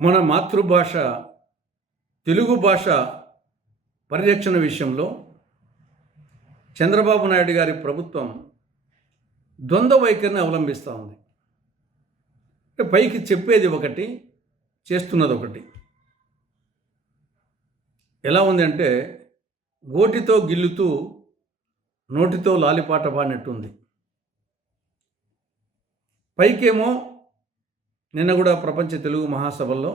మన మాతృభాష తెలుగు భాష పరిరక్షణ విషయంలో చంద్రబాబు నాయుడు గారి ప్రభుత్వం ద్వంద్వ వైఖరిని అవలంబిస్తూ ఉంది. అంటే పైకి చెప్పేది ఒకటి, చేస్తున్నది ఒకటి. ఎలా ఉంది అంటే గోటితో గిల్లుతూ నోటితో లాలిపాట పాడినట్టుంది. పైకేమో నిన్న కూడా ప్రపంచ తెలుగు మహాసభల్లో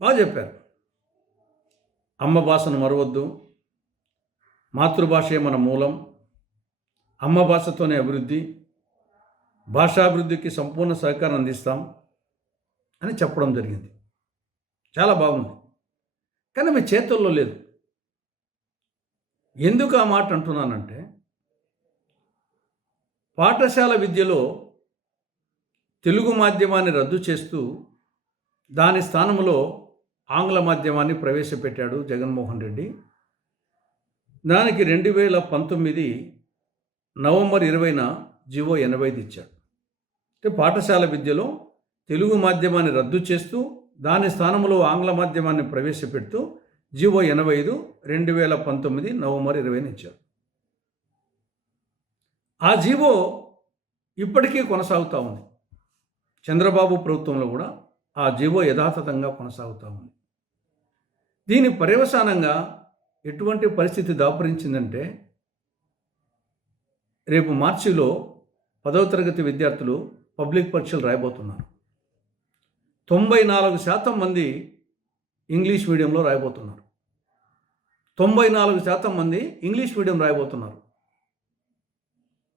బాగా చెప్పారు. అమ్మ భాషను మరవద్దు, మాతృభాషే మన మూలం, అమ్మ భాషతోనే అభివృద్ధి, భాషాభివృద్ధికి సంపూర్ణ సహకారం అందిస్తాం అని చెప్పడం జరిగింది. చాలా బాగుంది. కానీ మీ చేతుల్లో లేదు. ఎందుకు ఆ మాట అంటున్నానంటే, పాఠశాల విద్యలో తెలుగు మాధ్యమాన్ని రద్దు చేస్తూ దాని స్థానంలో ఆంగ్ల మాధ్యమాన్ని ప్రవేశపెట్టాడు జగన్మోహన్ రెడ్డి. దానికి 2019 నవంబర్ 20న జీవో 85 ఇచ్చాడు. అంటే పాఠశాల విద్యలో తెలుగు మాధ్యమాన్ని రద్దు చేస్తూ దాని స్థానంలో ఆంగ్ల మాధ్యమాన్ని ప్రవేశపెడుతూ జీవో 85 2019 నవంబర్ 20న ఇచ్చాడు. ఆ జీవో ఇప్పటికీ కొనసాగుతూ ఉంది. చంద్రబాబు ప్రభుత్వంలో కూడా ఆ జీవో యథాతథంగా కొనసాగుతూ ఉంది. దీని పర్యవసానంగా ఎటువంటి పరిస్థితి దాపురించిందంటే, రేపు మార్చిలో 10వ తరగతి విద్యార్థులు పబ్లిక్ పరీక్షలు రాయబోతున్నారు. 94% మంది ఇంగ్లీష్ మీడియంలో రాయబోతున్నారు. 94% మంది ఇంగ్లీష్ మీడియం రాయబోతున్నారు.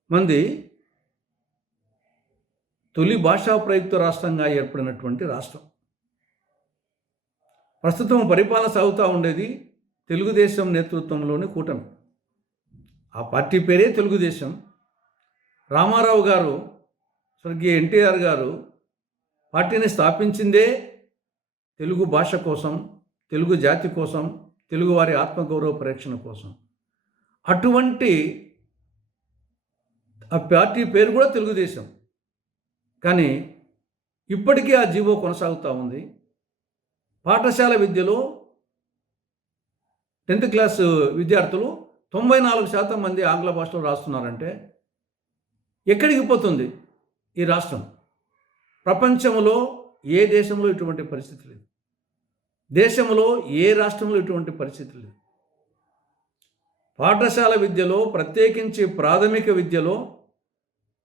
మంది తొలి భాషా ప్రయుక్త రాష్ట్రంగా ఏర్పడినటువంటి రాష్ట్రం. ప్రస్తుతం పరిపాలన సాగుతూ ఉండేది తెలుగుదేశం నేతృత్వంలోని కూటమి. ఆ పార్టీ పేరే తెలుగుదేశం. రామారావు గారు, స్వర్గీయ ఎన్టీఆర్ గారు పార్టీని స్థాపించిందే తెలుగు భాష కోసం, తెలుగు జాతి కోసం, తెలుగువారి ఆత్మగౌరవ పరిరక్షణ కోసం. అటువంటి ఆ పార్టీ పేరు కూడా తెలుగుదేశం. కానీ ఇప్పటికీ ఆ జీవో కొనసాగుతూ ఉంది. పాఠశాల విద్యలో 10th క్లాస్ విద్యార్థులు 94% మంది ఆంగ్ల భాషలో రాస్తున్నారంటే ఎక్కడికి పోతుంది ఈ రాష్ట్రం? ప్రపంచంలో ఏ దేశంలో ఇటువంటి పరిస్థితి లేదు. దేశంలో ఏ రాష్ట్రంలో ఇటువంటి పరిస్థితి లేదు. పాఠశాల విద్యలో, ప్రత్యేకించి ప్రాథమిక విద్యలో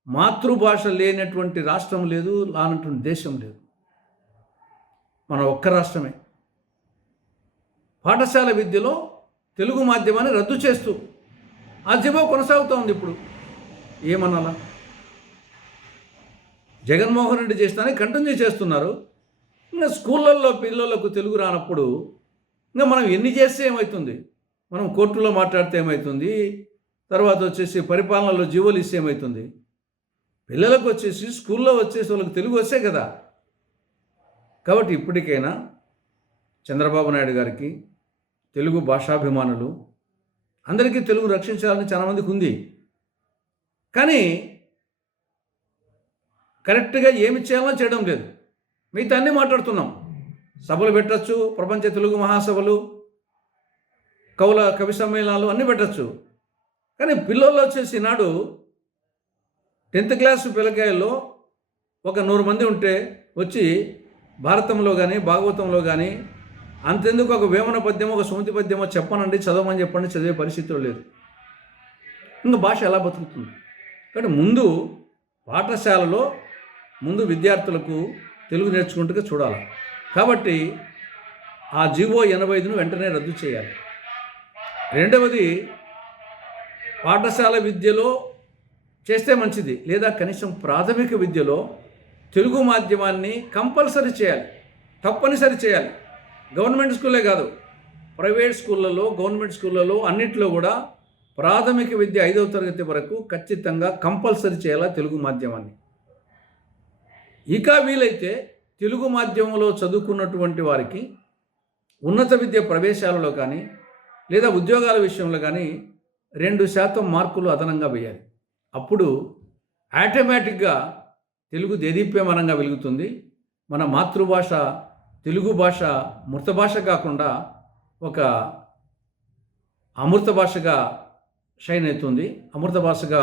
మాతృభాష లేనటువంటి రాష్ట్రం లేదు, లానటువంటి దేశం లేదు. మన ఒక్క రాష్ట్రమే. పాఠశాల విద్యలో తెలుగు మాధ్యమాన్ని రద్దు చేస్తూ ఆ జీవో కొనసాగుతూ ఉంది. ఇప్పుడు ఏమనాలా? జగన్మోహన్ రెడ్డి చేస్తానని కంటిన్యూ చేస్తున్నారు. ఇంకా స్కూళ్ళల్లో పిల్లలకు తెలుగు రానప్పుడు ఇంకా మనం ఎన్ని చేస్తే ఏమవుతుంది? మనం కోర్టులో మాట్లాడితే ఏమవుతుంది? తర్వాత వచ్చేసి పరిపాలనలో జీవోలు ఇస్తే ఏమవుతుంది? పిల్లలకు వచ్చేసి స్కూల్లో వచ్చేసి వాళ్ళకి తెలుగు వస్తే కదా. కాబట్టి ఇప్పటికైనా చంద్రబాబు నాయుడు గారికి, తెలుగు భాషాభిమానులు అందరికీ తెలుగు రక్షించాలని చాలామందికి ఉంది. కానీ కరెక్ట్గా ఏమి చేయాలో చేయడం లేదు. మిగతా అన్నీ మాట్లాడుతున్నాం. సభలు పెట్టచ్చు, ప్రపంచ తెలుగు మహాసభలు, కవి సమ్మేళనాలు అన్నీ పెట్టచ్చు. కానీ పిల్లల్లో వచ్చేసి నాడు 10th క్లాస్ పిల్లకాయల్లో ఒక 100 మంది ఉంటే వచ్చి భారతంలో కానీ భాగవతంలో కానీ అంతెందుకు ఒక వేమన పద్యమో ఒక సుమతి పద్యమో చెప్పనండి, చదవమని చెప్పండి, చదివే పరిస్థితిలో లేదు. ఇంకా భాష ఎలా బతుకుతుంది? కాబట్టి ముందు పాఠశాలలో ముందు విద్యార్థులకు తెలుగు నేర్చుకుంటూ చూడాలి. కాబట్టి ఆ జీవో 85ను వెంటనే రద్దు చేయాలి. రెండవది, పాఠశాల విద్యలో చేస్తే మంచిది, లేదా కనీసం ప్రాథమిక విద్యలో తెలుగు మాధ్యమాన్ని కంపల్సరీ చేయాలి, తప్పనిసరి చేయాలి. గవర్నమెంట్ స్కూలే కాదు, ప్రైవేట్ స్కూళ్ళలో, గవర్నమెంట్ స్కూళ్ళలో అన్నింటిలో కూడా ప్రాథమిక విద్య 5వ తరగతి వరకు ఖచ్చితంగా కంపల్సరీ చేయాలి తెలుగు మాధ్యమాన్ని. ఇక వీలైతే తెలుగు మాధ్యమంలో చదువుకున్నటువంటి వారికి ఉన్నత విద్య ప్రవేశాలలో కానీ లేదా ఉద్యోగాల విషయంలో కానీ 2% మార్కులు అదనంగా వేయాలి. అప్పుడు ఆటోమేటిక్గా తెలుగు దేదీప్యమానంగా వెలుగుతుంది. మన మాతృభాష తెలుగు భాష మృత భాష కాకుండా ఒక అమృత భాషగా షైన్ అవుతుంది, అమృత భాషగా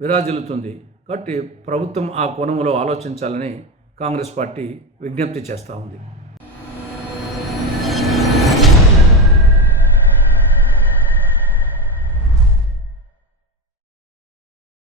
విరాజిల్లుతుంది. కాబట్టి ప్రభుత్వం ఆ కోణంలో ఆలోచించాలని కాంగ్రెస్ పార్టీ విజ్ఞప్తి చేస్తూ ఉంది.